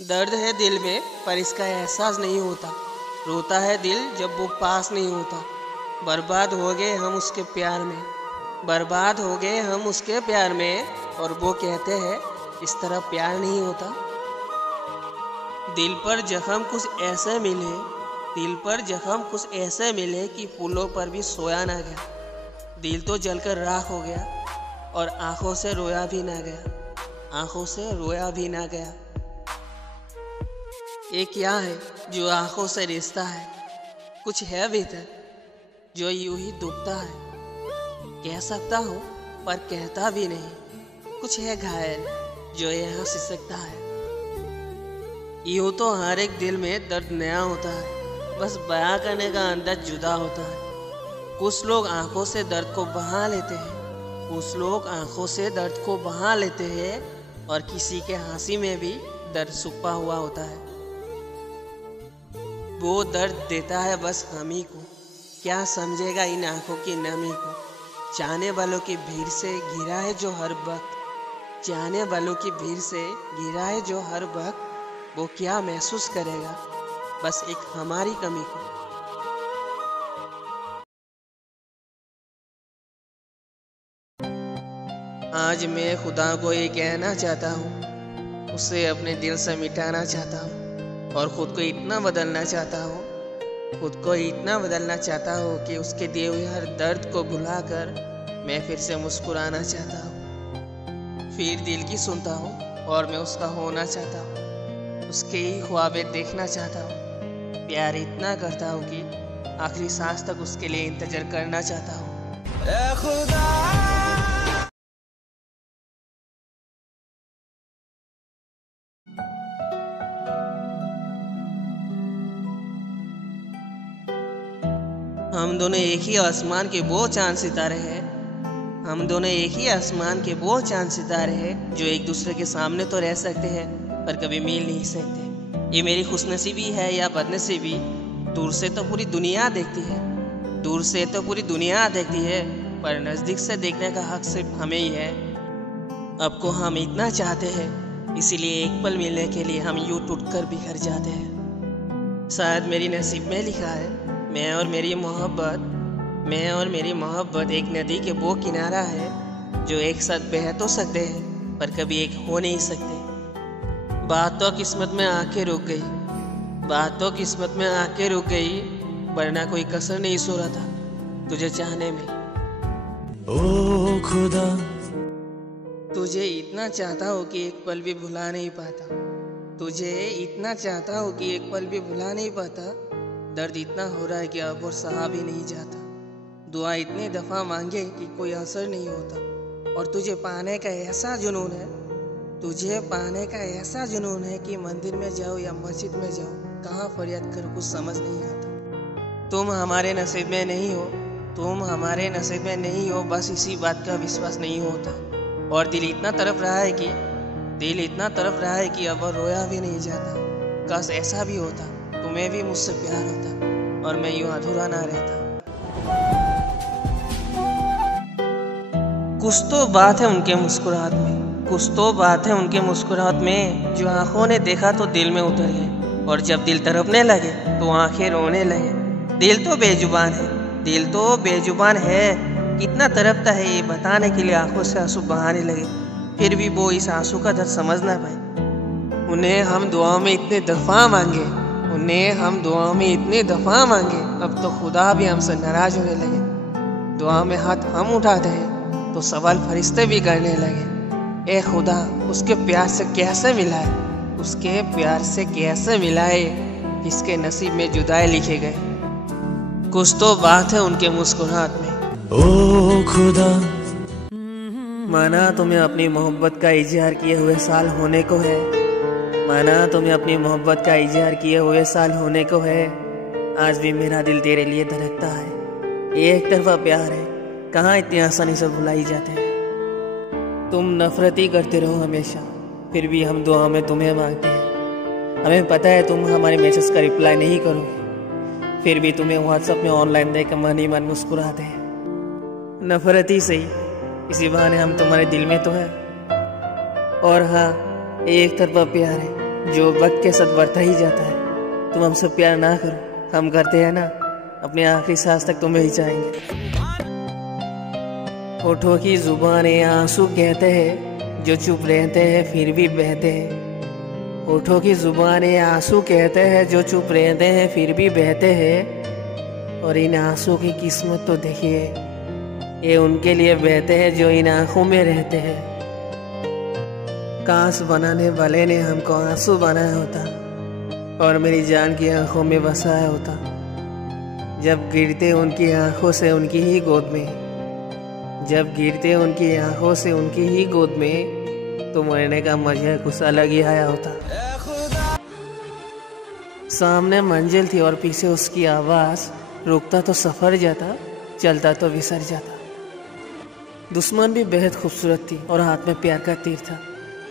दर्द है दिल में पर इसका एहसास नहीं होता। रोता है दिल जब वो पास नहीं होता। बर्बाद हो गए हम उसके प्यार में, बर्बाद हो गए हम उसके प्यार में। और वो कहते हैं इस तरह प्यार नहीं होता। दिल पर जख्म कुछ ऐसे मिले, दिल पर जख्म कुछ ऐसे मिले कि फूलों पर भी सोया ना गया। दिल तो जलकर राख हो गया और आंखों से रोया भी ना गया, आंखों से रोया भी ना गया। ये क्या है जो आंखों से रिश्ता है? कुछ है भीतर जो यूं ही दुखता है। कह सकता हूँ पर कहता भी नहीं। कुछ है घायल जो यहाँ सिसकता है। यूं तो हर एक दिल में दर्द नया होता है, बस बयां करने का अंदाज जुदा होता है। कुछ लोग आंखों से दर्द को बहा लेते हैं, कुछ लोग आंखों से दर्द को बहा लेते हैं और किसी के हंसी में भी दर्द छुपा हुआ होता है। वो दर्द देता है बस हम ही को, क्या समझेगा इन आंखों की नमी को। चाहने वालों की भीड़ से घिरा है जो हर वक्त, चाहने वालों की भीड़ से घिरा है जो हर वक्त। वो क्या महसूस करेगा बस एक हमारी कमी को। आज मैं खुदा को ये कहना चाहता हूँ, उसे अपने दिल से मिटाना चाहता हूँ और ख़ुद को इतना बदलना चाहता हूँ, खुद को इतना बदलना चाहता हूँ कि उसके दिए हुए हर दर्द को भुलाकर मैं फिर से मुस्कुराना चाहता हूँ। फिर दिल की सुनता हूँ और मैं उसका होना चाहता हूँ, उसके ही ख्वाबें देखना चाहता हूँ। प्यार इतना करता हूँ कि आखिरी सांस तक उसके लिए इंतजार करना चाहता हूँ। ऐ खुदा हम दोनों एक ही आसमान के वो चांद सितारे हैं, हम दोनों एक ही आसमान के वो चांद सितारे हैं जो एक दूसरे के सामने तो रह सकते हैं पर कभी मिल नहीं सकते। ये मेरी खुशनसीबी है या बदनसीबी, दूर से तो पूरी दुनिया देखती है, दूर से तो पूरी दुनिया देखती है पर नज़दीक से देखने का हक सिर्फ हमें ही है। अब को हम इतना चाहते हैं इसीलिए एक पल मिलने के लिए हम यूँ टूटकर बिखर जाते हैं। शायद मेरी नसीब में लिखा है मैं और मेरी मोहब्बत, मैं और मेरी मोहब्बत एक नदी के वो किनारा है जो एक साथ बह तो सकते हैं पर कभी एक हो नहीं सकते। बात तो किस्मत में आके रुक गई, बात तो किस्मत में आके रुक गई, वरना कोई कसर नहीं सो रहा था तुझे चाहने में। ओ खुदा तुझे इतना चाहता हूँ कि एक पल भी भुला नहीं पाता, तुझे इतना चाहता हूँ कि एक पल भी भुला नहीं पाता। दर्द इतना हो रहा है कि अब और सहा भी नहीं जाता। दुआ इतनी दफ़ा मांगे कि कोई असर नहीं होता। और तुझे पाने का ऐसा जुनून है, तुझे पाने का ऐसा जुनून है कि मंदिर में जाओ या मस्जिद में जाओ, कहाँ फरियाद कर कुछ समझ नहीं आता। तुम हमारे नसीब में नहीं हो, तुम हमारे नसीब में नहीं हो, बस इसी बात का विश्वास नहीं होता। और दिल इतना तड़प रहा है कि, दिल इतना तड़प रहा है कि अब और रोया भी नहीं जाता। काश ऐसा भी होता, तुम्हें भी मुझसे प्यार होता और मैं यूं अधूरा ना रहता। कुछ तो बात है उनके मुस्कुराहट में, कुछ तो बात है उनके मुस्कुराहट में जो आंखों ने देखा तो दिल में उतर गए और जब दिल तड़पने लगे तो आंखें रोने लगे। दिल तो बेजुबान है, दिल तो बेजुबान है, कितना तड़पता है ये बताने के लिए आंखों से आंसू बहाने लगे, फिर भी वो इस आंसू का दर्द समझ ना पाए। उन्हें हम दुआ में इतने दफ़ा मांगे, उन्हें हम दुआ में इतने दफ़ा मांगे, अब तो खुदा भी हमसे नाराज़ होने लगे। दुआ में हाथ हम उठाते हैं तो सवाल फरिश्ते भी करने लगे। ए खुदा उसके प्यार से कैसे मिलाए, उसके प्यार से कैसे मिलाए जिसके नसीब में जुदाई लिखे गए। कुछ तो बात है उनके मुस्कुराहट में। ओ खुदा माना तुम्हें अपनी मोहब्बत का इजहार किए हुए साल होने को है, माना तुम्हें अपनी मोहब्बत का इजहार किए हुए साल होने को है। आज भी मेरा दिल तेरे लिए धड़कता है। ये एक तरफा प्यार है, कहाँ इतनी आसानी से भुलाई जाते हैं। तुम नफरत ही करते रहो हमेशा, फिर भी हम दुआ में तुम्हें मांगते हैं। हमें पता है तुम हमारे मैसेज का रिप्लाई नहीं करोगे, फिर भी तुम्हें व्हाट्सएप में ऑनलाइन देख मन ही मन मुस्कुराते हैं। नफरत ही सही, इसी बहाने हम तुम्हारे दिल में तो है। और हाँ, एक तरफा प्यार है, जो वक्त के साथ बढ़ता ही जाता है। तुम हमसे प्यार ना करो, हम करते हैं ना, अपने आखिरी सांस तक तुम्हें ही चाहेंगे। होठों की जुबानें आंसू कहते हैं, जो चुप रहते हैं फिर भी बहते हैं। होठों की जुबानें आंसू कहते हैं, जो चुप रहते हैं फिर भी बहते हैं। और इन आंसू की किस्मत तो देखिए, ये उनके लिए बहते हैं जो इन आंखों में रहते हैं। कांस बनाने वाले ने हमको आंसू बनाया होता और मेरी जान की आंखों में बसाया होता। जब गिरते उनकी आंखों से उनकी ही गोद में, जब गिरते उनकी आंखों से उनकी ही गोद में, तो मरने का मजा कुछ अलग ही आया होता। सामने मंजिल थी और पीछे उसकी आवाज़, रुकता तो सफ़र जाता, चलता तो विसर जाता। दुश्मन भी बेहद खूबसूरत थी और हाथ में प्यार का तीर था।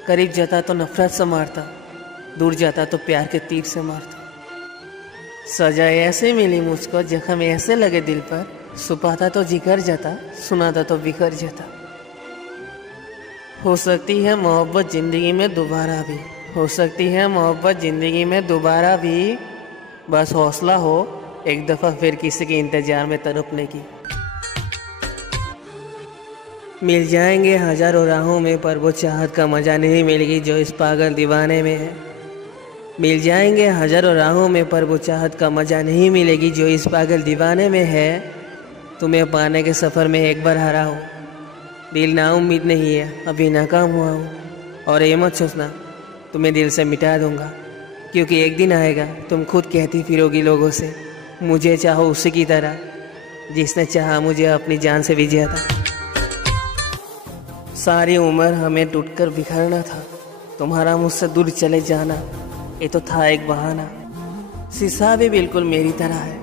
करीब जाता तो नफरत से मारता, दूर जाता तो प्यार के तीर से मारता। सजा ऐसे मिली मुझको, जख्म ऐसे लगे दिल पर, छुपाता तो जिगर जाता, सुनाता तो बिखर जाता। हो सकती है मोहब्बत ज़िंदगी में दोबारा भी, हो सकती है मोहब्बत ज़िंदगी में दोबारा भी, बस हौसला हो एक दफ़ा फिर किसी के इंतज़ार में तड़पने की। मिल जाएंगे हजारों राहों में, पर वो चाहत का मज़ा नहीं मिलेगी जो इस पागल दीवाने में है। मिल जाएंगे हजारों राहों में, पर वो चाहत का मज़ा नहीं मिलेगी जो इस पागल दीवाने में है। तुम्हें पाने के सफ़र में एक बार हारा हो, दिल ना उम्मीद नहीं है, अभी नाकाम हुआ हूँ। और ये मत सोचना तुम्हें दिल से मिटा दूँगा, क्योंकि एक दिन आएगा तुम खुद कहती फिरोगी लोगों से, मुझे चाहो उसी की तरह जिसने चाहा मुझे अपनी जान से भी ज़्यादा। सारी उम्र हमें टूटकर बिखरना था, तुम्हारा मुझसे दूर चले जाना ये तो था एक बहाना। शीशा भी बिल्कुल मेरी तरह है,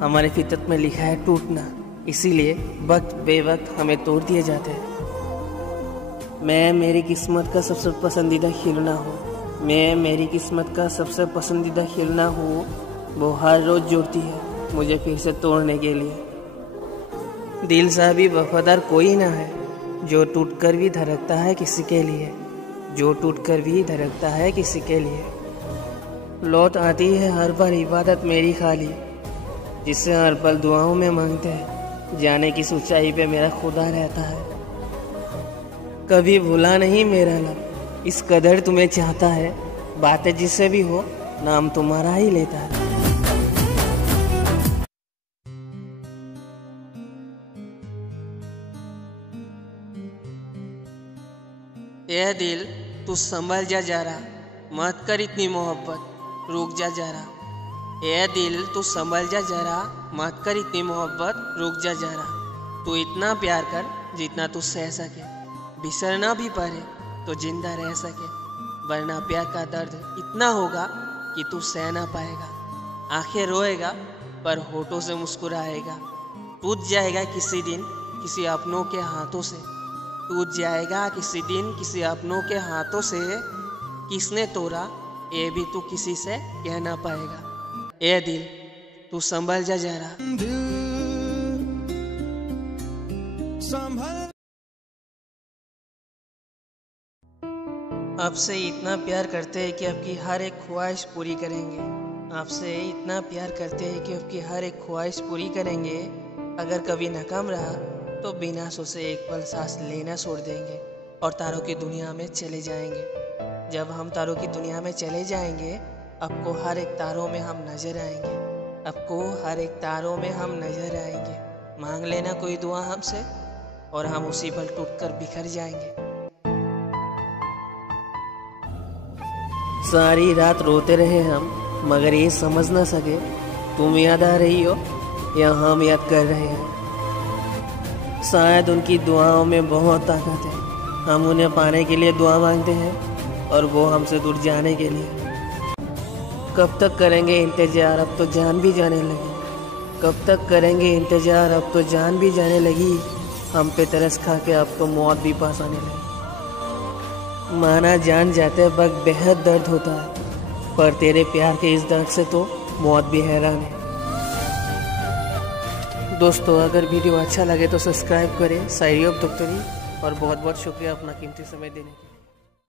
हमारे फितरत में लिखा है टूटना, इसीलिए वक्त बेवक्त हमें तोड़ दिए जाते हैं। मैं मेरी किस्मत का सबसे पसंदीदा खिलौना हूँ, मैं मेरी किस्मत का सबसे पसंदीदा खिलौना हूँ। वो हर रोज़ जुड़ती है मुझे फिर से तोड़ने के लिए। दिल सा भी वफादार कोई ना है, जो टूटकर भी धड़कता है किसी के लिए, जो टूटकर भी धड़कता है किसी के लिए। लौट आती है हर बार इबादत मेरी खाली, जिससे हर पल दुआओं में मांगते हैं, जाने की ऊंचाई पे मेरा खुदा रहता है। कभी भूला नहीं मेरा लब, इस कदर तुम्हें चाहता है, बातें जिससे भी हो नाम तुम्हारा ही लेता है। ए दिल तू संभल जा जरा, मत कर इतनी मोहब्बत, रुक जा जरा। ए दिल तू संभल जा जरा, मत कर इतनी मोहब्बत, रुक जा जरा। तू इतना प्यार कर जितना तू सह सके, बिसरना भी पड़े तो जिंदा रह सके, वरना प्यार का दर्द इतना होगा कि तू सह ना पाएगा। आंखें रोएगा पर होठों से मुस्कुराएगा, टूट जाएगा किसी दिन किसी अपनों के हाथों से, टूट जाएगा किसी दिन किसी अपनों के हाथों से। किसने तोड़ा ये भी तू किसी से कह ना पाएगा। ए दिल तू संभल जा जरा। आपसे इतना प्यार करते हैं कि आपकी हर एक ख्वाहिश पूरी करेंगे, आपसे इतना प्यार करते हैं कि आपकी हर एक ख्वाहिश पूरी करेंगे। अगर कभी नाकाम रहा तो बिना सोचे एक पल सांस लेना छोड़ देंगे और तारों की दुनिया में चले जाएंगे। जब हम तारों की दुनिया में चले जाएंगे, आपको हर एक तारों में हम नजर आएंगे, आपको हर एक तारों में हम नजर आएंगे। मांग लेना कोई दुआ हमसे और हम उसी पल टूटकर बिखर जाएंगे। सारी रात रोते रहे हम, मगर ये समझ ना सके तुम याद आ रही हो या हम याद कर रहे हैं। शायद उनकी दुआओं में बहुत ताकत है, हम उन्हें पाने के लिए दुआ मांगते हैं और वो हमसे दूर जाने के लिए। कब तक करेंगे इंतजार, अब तो जान भी जाने लगी। कब तक करेंगे इंतजार, अब तो जान भी जाने लगी। हम पे तरस खा के अब तो मौत भी पास आने लगी। माना जान जाते वक्त बेहद दर्द होता है, पर तेरे प्यार के इस दर्द से तो मौत भी हैरान है। दोस्तों अगर वीडियो अच्छा लगे तो सब्सक्राइब करें शायरी ऑफ डॉक्टरी, और बहुत बहुत शुक्रिया अपना कीमती समय देने के लिए।